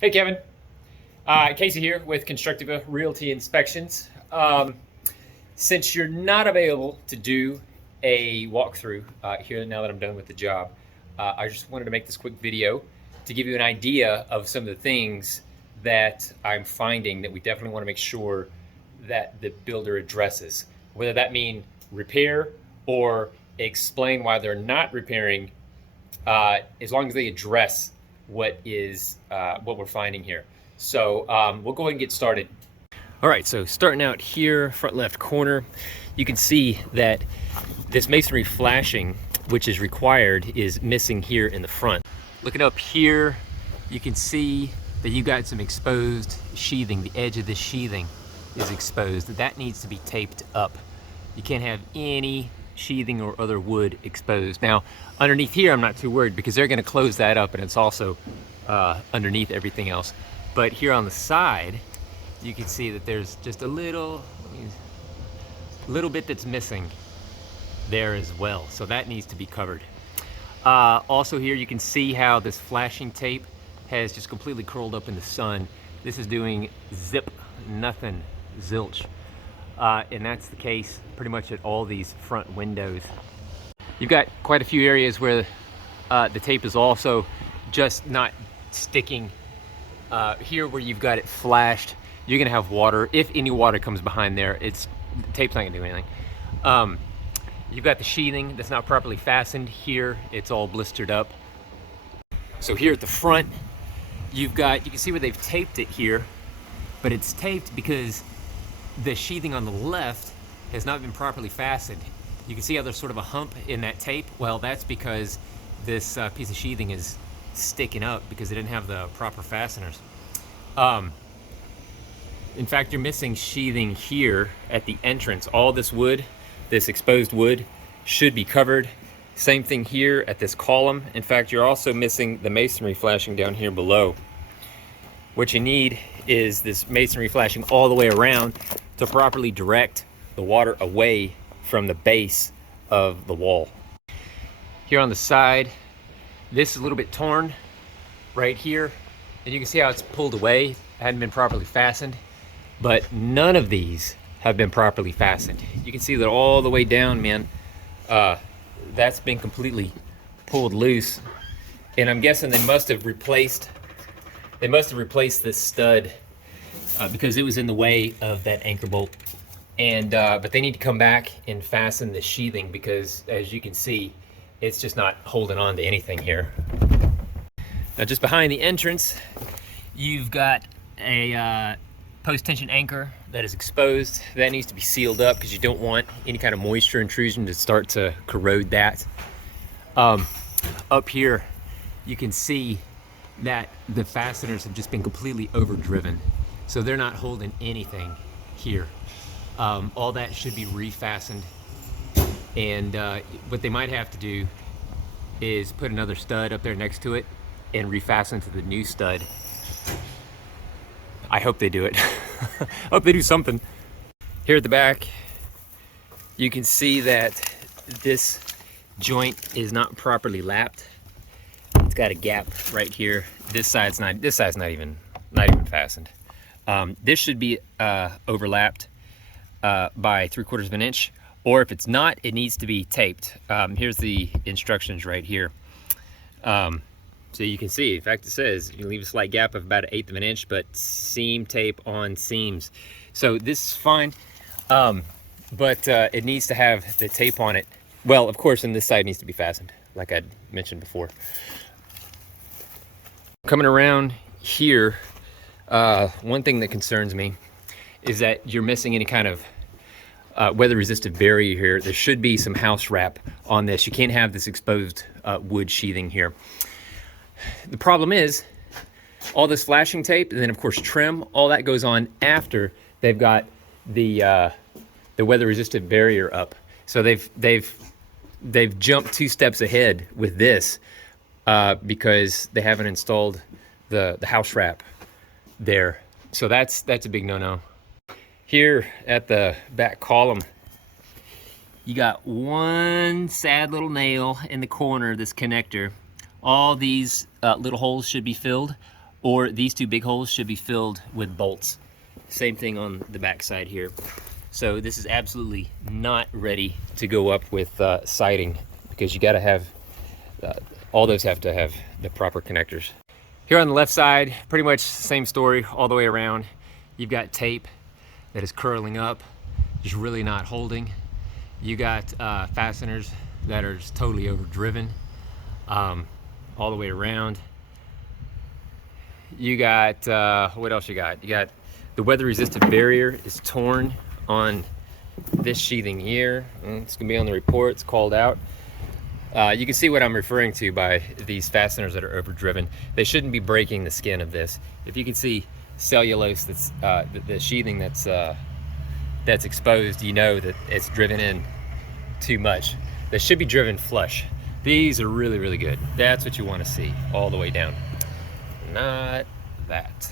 Hey Kevin, Casey here with Constructiva Realty Inspections. Since you're not available to do a walkthrough here now that I'm done with the job, I just wanted to make this quick video to give you an idea of some of the things that I'm finding that we definitely want to make sure that the builder addresses. Whether that mean repair or explain why they're not repairing, as long as they address what we're finding here. So we'll go ahead and get started. All right, so starting out here, front left corner, you can see that this masonry flashing, which is required, is missing here in the front. Looking up here, you can see that you got some exposed sheathing. The edge of this sheathing is exposed. That needs to be taped up. You can't have any sheathing or other wood exposed. Now, underneath here, I'm not too worried because they're gonna close that up and it's also underneath everything else. But here on the side, you can see that there's just a little bit that's missing there as well. So that needs to be covered. Also here, you can see how this flashing tape has just completely curled up in the sun. This is doing zip, nothing, zilch. And that's the case pretty much at all these front windows. You've got quite a few areas where the tape is also just not sticking. Here where you've got it flashed, you're gonna have water. If any water comes behind there, the tape's not gonna do anything. You've got the sheathing that's not properly fastened. Here, it's all blistered up. So here at the front, you can see where they've taped it here, but it's taped because the sheathing on the left has not been properly fastened. You can see how there's sort of a hump in that tape. Well, that's because this piece of sheathing is sticking up because it didn't have the proper fasteners. In fact, you're missing sheathing here at the entrance. All this wood, this exposed wood, should be covered. Same thing here at this column. In fact, you're also missing the masonry flashing down here below. What you need is this masonry flashing all the way around to properly direct the water away from the base of the wall. Here on the side, this is a little bit torn right here, and you can see how it's pulled away. It hadn't been properly fastened, but none of these have been properly fastened. You can see that all the way down, man, that's been completely pulled loose, and I'm guessing they must have replaced this stud because it was in the way of that anchor bolt. And but they need to come back and fasten the sheathing because, as you can see, it's just not holding on to anything here. Now, just behind the entrance, you've got a post-tension anchor that is exposed. That needs to be sealed up because you don't want any kind of moisture intrusion to start to corrode that. Up here, you can see that the fasteners have just been completely overdriven. So they're not holding anything here. All that should be refastened. And what they might have to do is put another stud up there next to it and refasten to the new stud. I hope they do it. I hope they do something. Here at the back, you can see that this joint is not properly lapped. It's got a gap right here. This side's not even fastened. This should be overlapped by 3/4 of an inch, or if it's not, it needs to be taped. Here's the instructions right here. So you can see, in fact, it says you leave a slight gap of about 1/8 of an inch, but seam tape on seams. So this is fine, but it needs to have the tape on it. Well, of course, and this side needs to be fastened, like I mentioned before. Coming around here, one thing that concerns me is that you're missing any kind of weather-resistant barrier here. There should be some house wrap on this. You can't have this exposed wood sheathing here. The problem is all this flashing tape, and then of course trim, all that goes on after they've got the weather-resistant barrier up. So they've jumped 2 steps ahead with this because they haven't installed the house wrap there. So that's a big no-no. Here at the back column, you got one sad little nail in the corner of this connector. All these little holes should be filled, or these two big holes should be filled with bolts. Same thing on the back side here. So this is absolutely not ready to go up with siding, because you got to have, all those have to have the proper connectors. Here on the left side, pretty much same story all the way around. You've got tape that is curling up, just really not holding. You got fasteners that are just totally overdriven all the way around. You got, what else you got? You got the weather-resistant barrier is torn on this sheathing here. It's gonna be on the report, it's called out. You can see what I'm referring to by these fasteners that are overdriven. They shouldn't be breaking the skin of this. If you can see cellulose, that's the sheathing that's exposed, you know that it's driven in too much. They should be driven flush. These are really, really good. That's what you want to see all the way down. Not that.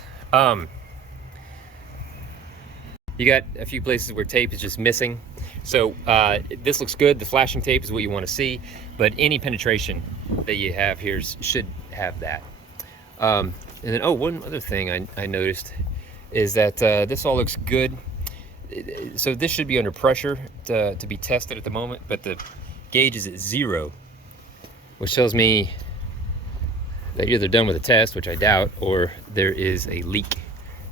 You got a few places where tape is just missing. So this looks good. The flashing tape is what you want to see, but any penetration that you have here should have that. And then, oh, one other thing I noticed is that this all looks good. So this should be under pressure to be tested at the moment, but the gauge is at 0, which tells me that either they're done with the test, which I doubt, or there is a leak.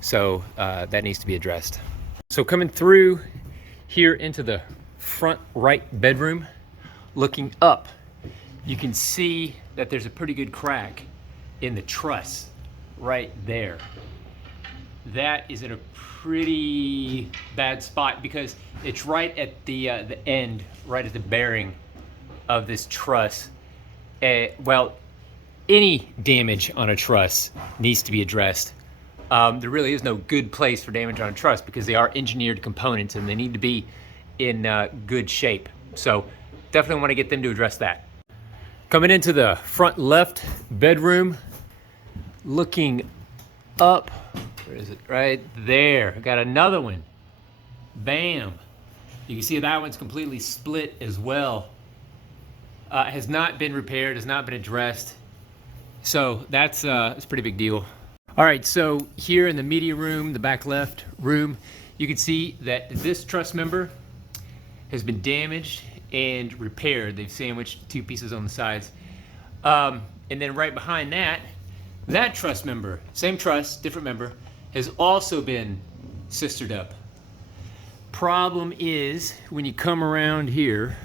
So that needs to be addressed. So coming through here into the front right bedroom, looking up, you can see that there's a pretty good crack in the truss right there. That is in a pretty bad spot because it's right at the end, right at the bearing of this truss. Well, any damage on a truss needs to be addressed. There really is no good place for damage on a truss because they are engineered components and they need to be in good shape. So definitely want to get them to address that. Coming into the front left bedroom, looking up, where is it? Right there. Got another one. Bam. You can see that one's completely split as well. Has not been repaired, has not been addressed. So that's a pretty big deal. All right, so here in the media room, the back left room, you can see that this truss member has been damaged and repaired. They've sandwiched 2 pieces on the sides. And then right behind that, that truss member, same truss, different member, has also been sistered up. Problem is, when you come around here,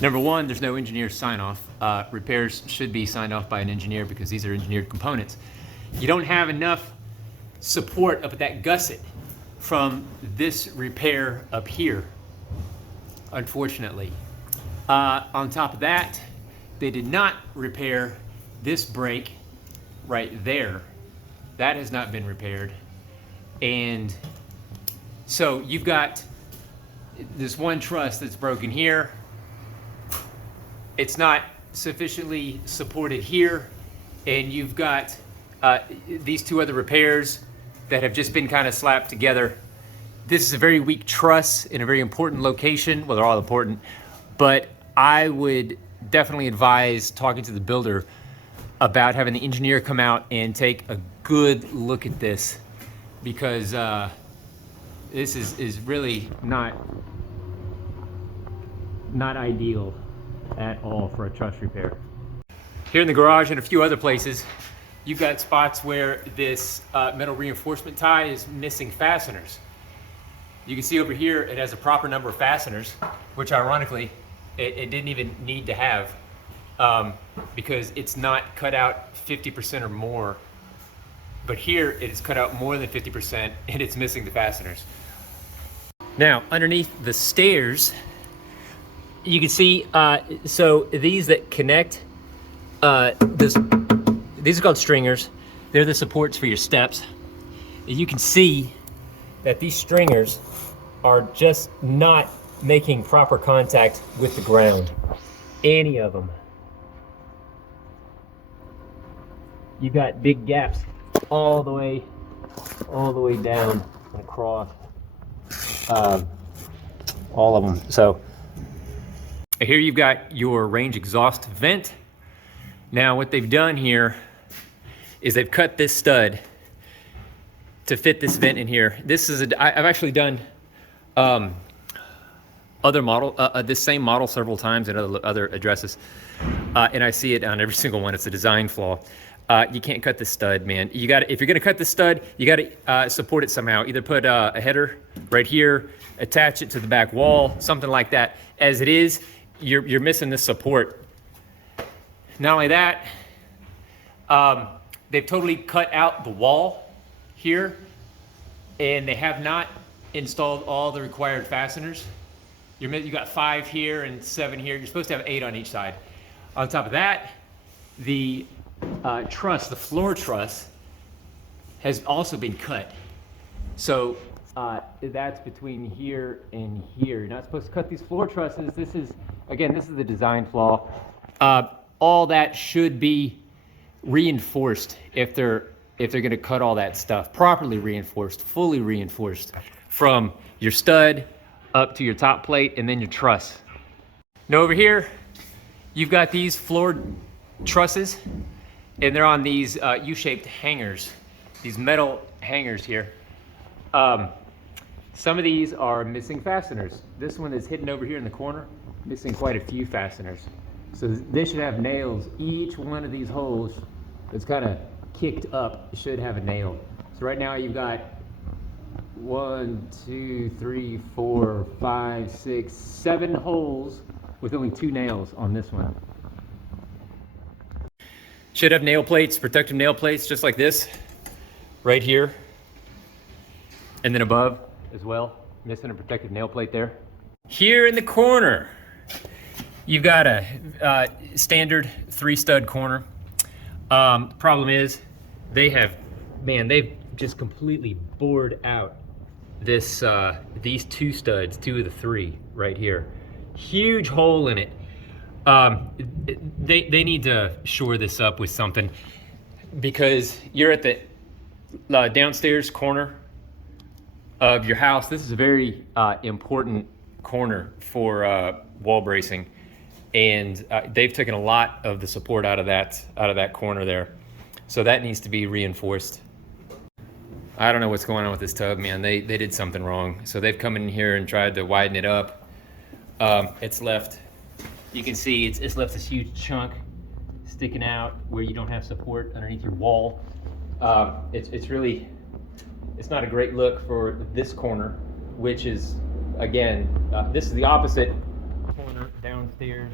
number one, there's no engineer sign-off. Repairs should be signed off by an engineer because these are engineered components. You don't have enough support up at that gusset from this repair up here, unfortunately. On top of that, they did not repair this break right there. That has not been repaired. And so you've got this one truss that's broken here. It's not sufficiently supported here, and you've got these 2 other repairs that have just been kind of slapped together. This is a very weak truss in a very important location. Well, they're all important, but I would definitely advise talking to the builder about having the engineer come out and take a good look at this, because this is really not ideal at all for a truss repair. Here in the garage and a few other places, you've got spots where this metal reinforcement tie is missing fasteners. You can see over here it has a proper number of fasteners, which ironically it didn't even need to have, because it's not cut out 50% or more. But here it is cut out more than 50% and it's missing the fasteners. Now, underneath the stairs, you can see, so these that connect, these are called stringers. They're the supports for your steps. You can see that these stringers are just not making proper contact with the ground. Any of them. You've got big gaps all the way down and across, all of them. So here you've got your range exhaust vent. Now what they've done here is they've cut this stud to fit this vent in here. This is I've actually done other model, this same model several times at other addresses, and I see it on every single one. It's a design flaw. You can't cut this stud, man. You got if you're gonna cut the stud, you got to support it somehow. Either put a header right here, attach it to the back wall, something like that. As it is, you're missing this support. Not only that, they've totally cut out the wall here, and they have not installed all the required fasteners. You got 5 here and 7 here. You're supposed to have 8 on each side. On top of that, the truss, the floor truss, has also been cut. So that's between here and here. You're not supposed to cut these floor trusses. This is the design flaw. All that should be reinforced if they're going to cut all that stuff. Properly reinforced, fully reinforced, from your stud up to your top plate and then your truss. Now over here, you've got these floor trusses, and they're on these U-shaped hangers, these metal hangers here. Some of these are missing fasteners. This one is hidden over here in the corner, missing quite a few fasteners. So they should have nails. Each one of these holes that's kind of kicked up should have a nail. So right now you've got 1, 2, 3, 4, 5, 6, 7 holes with only 2 nails on this one. Should have nail plates, protective nail plates, just like this, right here. And then above as well, missing a protective nail plate there. Here in the corner, you've got a standard 3-stud corner. Problem is, they've just completely bored out these 2 studs, 2 of the 3 right here. Huge hole in it. They need to shore this up with something, because you're at the downstairs corner of your house. This is a very important corner for wall bracing, and they've taken a lot of the support out of that corner there. So that needs to be reinforced. I don't know what's going on with this tub, man. They did something wrong. So they've come in here and tried to widen it up. It's left, you can see it's left this huge chunk sticking out where you don't have support underneath your wall. It's not a great look for this corner, which is, again, this is the opposite corner downstairs,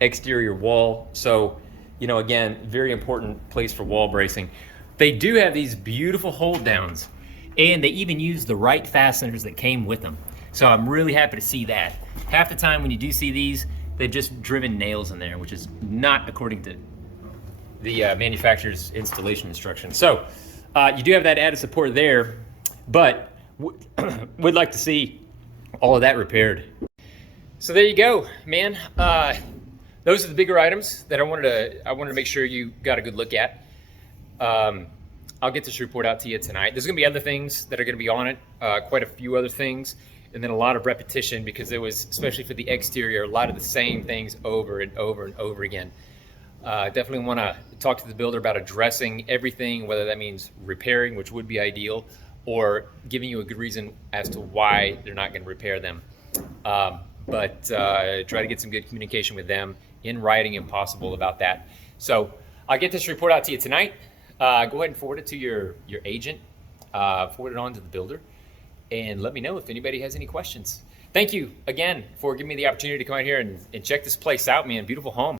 exterior wall. So, again, very important place for wall bracing. They do have these beautiful hold downs, and they even use the right fasteners that came with them. So I'm really happy to see that. Half the time when you do see these, they've just driven nails in there, which is not according to the manufacturer's installation instructions. So you do have that added support there, but would like to see all of that repaired. So there you go, man. Those are the bigger items that I wanted to make sure you got a good look at. I'll get this report out to you tonight. There's gonna be other things that are gonna be on it, quite a few other things, and then a lot of repetition, because there was, especially for the exterior, a lot of the same things over and over and over again. Definitely wanna talk to the builder about addressing everything, whether that means repairing, which would be ideal, or giving you a good reason as to why they're not gonna repair them. But try to get some good communication with them in writing if possible about that. So I'll get this report out to you tonight. Go ahead and forward it to your agent, forward it on to the builder, and let me know if anybody has any questions. Thank you again for giving me the opportunity to come out here and check this place out, man. Beautiful home.